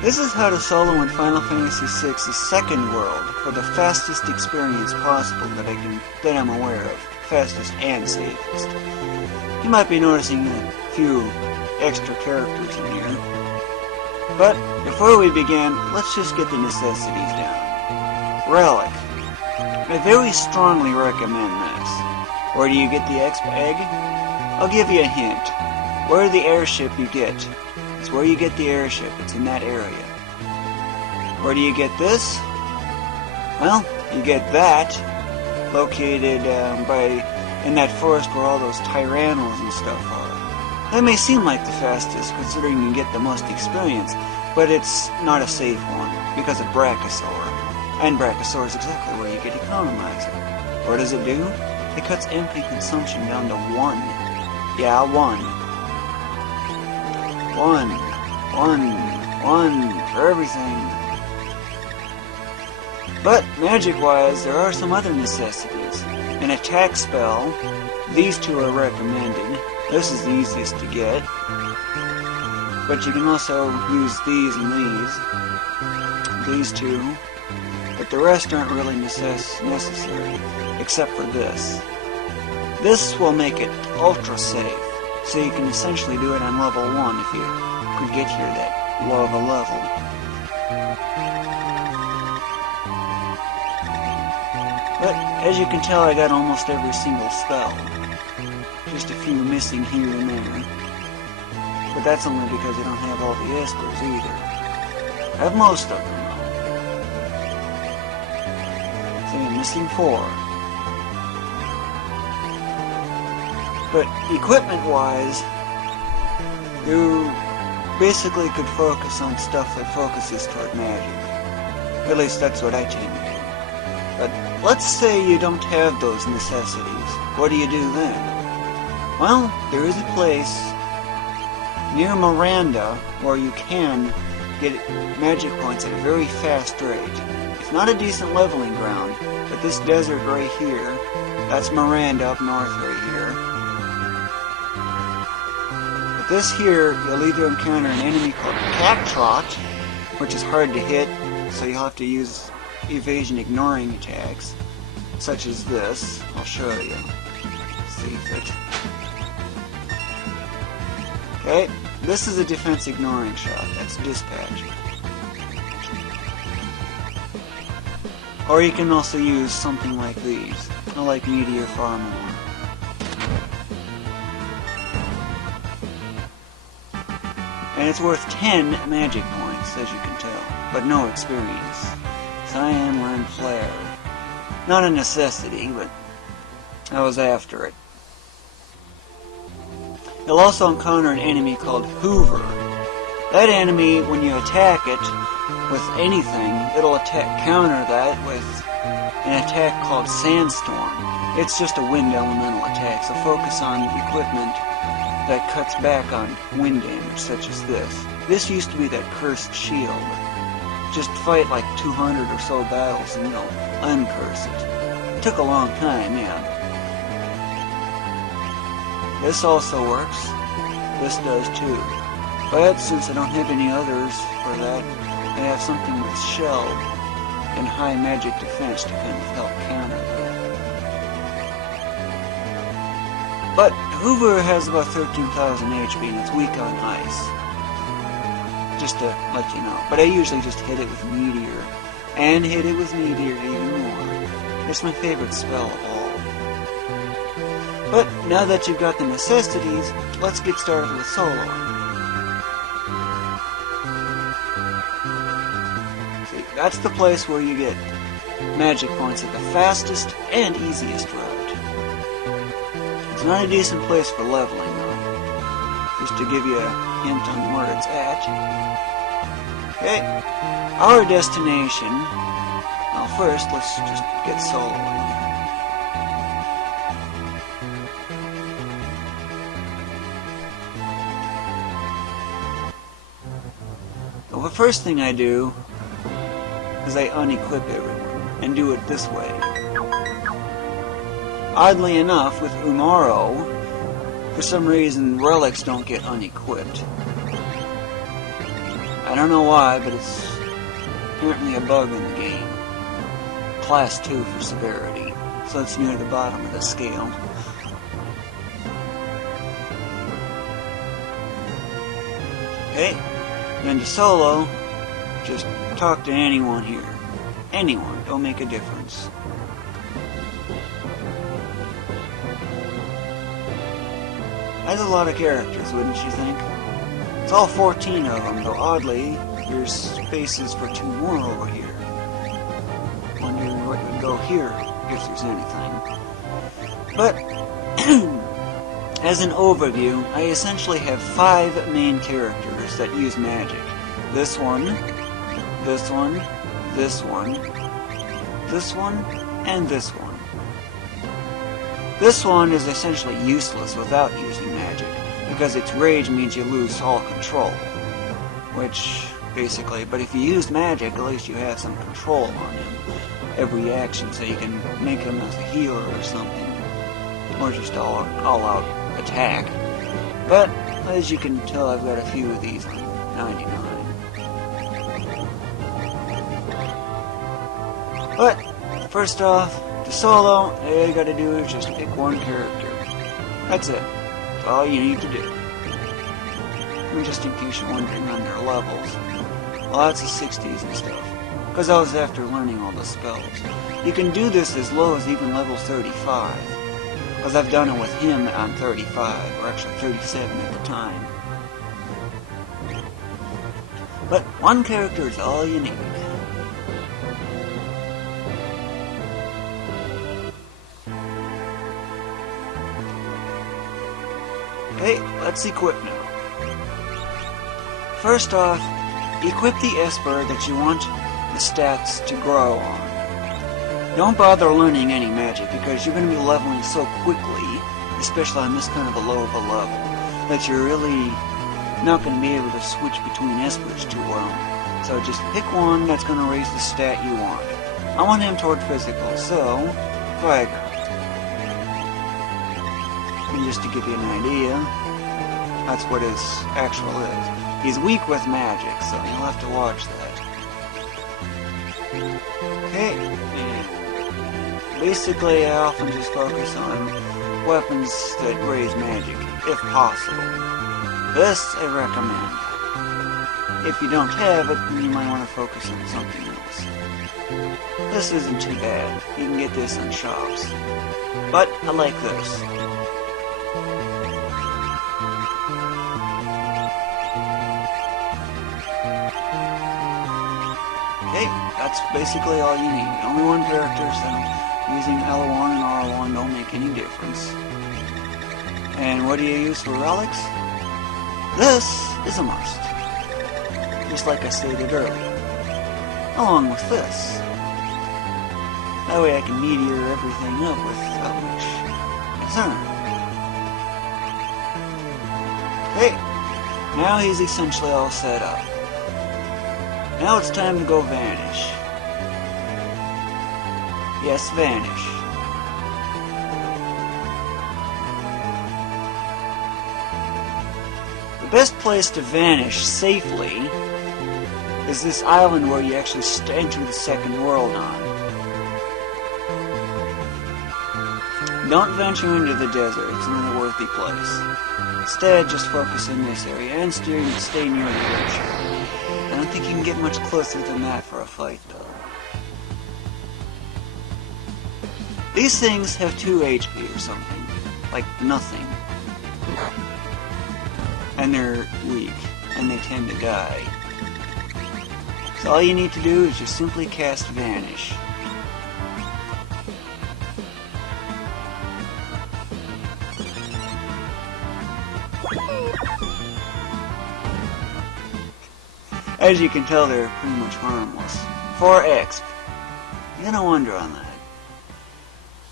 This is how to solo in Final Fantasy VI's second world for the fastest experience possible that I'm aware of. Fastest and safest. You might be noticing a few extra characters in here. But before we begin, let's just get the necessities down. Relic. I very strongly recommend this. Where do you get the exp egg? I'll give you a hint. Where the airship you get. It's where you get the airship. It's in that area. Where do you get this? Well, you get that located in that forest where all those tyrannos and stuff are. That may seem like the fastest, considering you get the most experience, but it's not a safe one because of Brachiosaur. And Brachiosaur is exactly where you get Economizer. What does it do? It cuts MP consumption down to 1. Yeah, 1. 1 for everything. But, magic-wise, there are some other necessities. An attack spell. These two are recommended. This is the easiest to get. But you can also use these and these. These two. But the rest aren't really necessary, except for this. This will make it ultra safe. So you can essentially do it on level 1 if you could get here that lava level. But, as you can tell, I got almost every single spell. Just a few missing here and there. But that's only because I don't have all the espers either. I have most of them, though. See, I'm missing 4. But, equipment-wise, you basically could focus on stuff that focuses toward magic. At least that's what I tend to do. But let's say you don't have those necessities. What do you do then? Well, there is a place near Miranda where you can get magic points at a very fast rate. It's not a decent leveling ground, but this desert right here, that's Miranda up north right here. But this here, you'll either encounter an enemy called Cactrot, which is hard to hit, so you'll have to use evasion ignoring attacks, such as this. I'll show you. See if it... Okay, this is a defense ignoring shot. That's dispatch. Or you can also use something like these. I like Meteor far more. And it's worth 10 magic points, as you can tell, but no experience. Cyan Learned Flare. Not a necessity, but I was after it. You'll also encounter an enemy called Hoover. That enemy, when you attack it with anything, it'll counter that with an attack called Sandstorm. It's just a wind elemental attack, so focus on equipment that cuts back on wind damage, such as this. This used to be that cursed shield. Just fight like 200 or so battles and you'll uncurse it. It took a long time, yeah. This also works. This does too. But since I don't have any others for that, I have something with shell and high magic defense to kind of help counter that. But Hoover has about 13,000 HP and it's weak on ice. Just to let you know. But I usually just hit it with Meteor. And hit it with Meteor even more. It's my favorite spell of all. But now that you've got the necessities, let's get started with soloing. See, that's the place where you get magic points at the fastest and easiest route. It's not a decent place for leveling, though. Just to give you a hint on where it's at. Okay, our destination. Now first, let's just get soloing. Well, the first thing I do is I unequip everyone, and do it this way. Oddly enough, with Umaro, for some reason, relics don't get unequipped. I don't know why, but it's apparently a bug in the game. Class 2 for severity, so it's near the bottom of the scale. Okay, then to solo, just talk to anyone here. Anyone, don't make a difference. That's a lot of characters, wouldn't you think? It's all 14 of them, though oddly, there's spaces for 2 more over here. Wondering what would go here, if there's anything. But, as an overview, I essentially have 5 main characters that use magic. This one, this one, this one, this one, and this one. This one is essentially useless without using magic, because its rage means you lose all control. Which, basically, but if you use magic, at least you have some control on him. Every action, so you can make him as a healer or something. Or just all-out attack. But, as you can tell, I've got a few of these on 99. But, first off, to solo, all you gotta do is just pick one character. That's it. That's all you need to do. And just in case you're wondering on their levels. Well, that's the 60s and stuff. Because I was after learning all the spells. You can do this as low as even level 35. Because I've done it with him on 35, or actually 37 at the time. But one character is all you need. Okay, let's equip now. First off, equip the Esper that you want the stats to grow on. Don't bother learning any magic because you're going to be leveling so quickly, especially on this kind of a low of a level, that you're really not going to be able to switch between Espers too well. So just pick one that's going to raise the stat you want. I want him toward physical, so Viger. And just to give you an idea, that's what his actual is. He's weak with magic, so you'll have to watch that. Okay, and basically I often just focus on weapons that raise magic, if possible. This I recommend. If you don't have it, then you might want to focus on something else. This isn't too bad. You can get this in shops. But I like this. Okay, that's basically all you need. Only one character, so using L1 and R1 don't make any difference. And what do you use for relics? This is a must. Just like I stated earlier. Along with this. That way I can meteor everything up without much concern. Okay, now he's essentially all set up. Now it's time to go vanish. Yes, vanish. The best place to vanish safely is this island where you actually enter the second world on. Don't venture into the desert, it's not a worthy place. Instead, just focus in this area and stay near the ocean. I don't think you can get much closer than that for a fight, though. These things have 2 HP or something. Like nothing. And they're weak. And they tend to die. So all you need to do is just simply cast Vanish. As you can tell, they're pretty much harmless. 4 exp. You gotta wonder on that.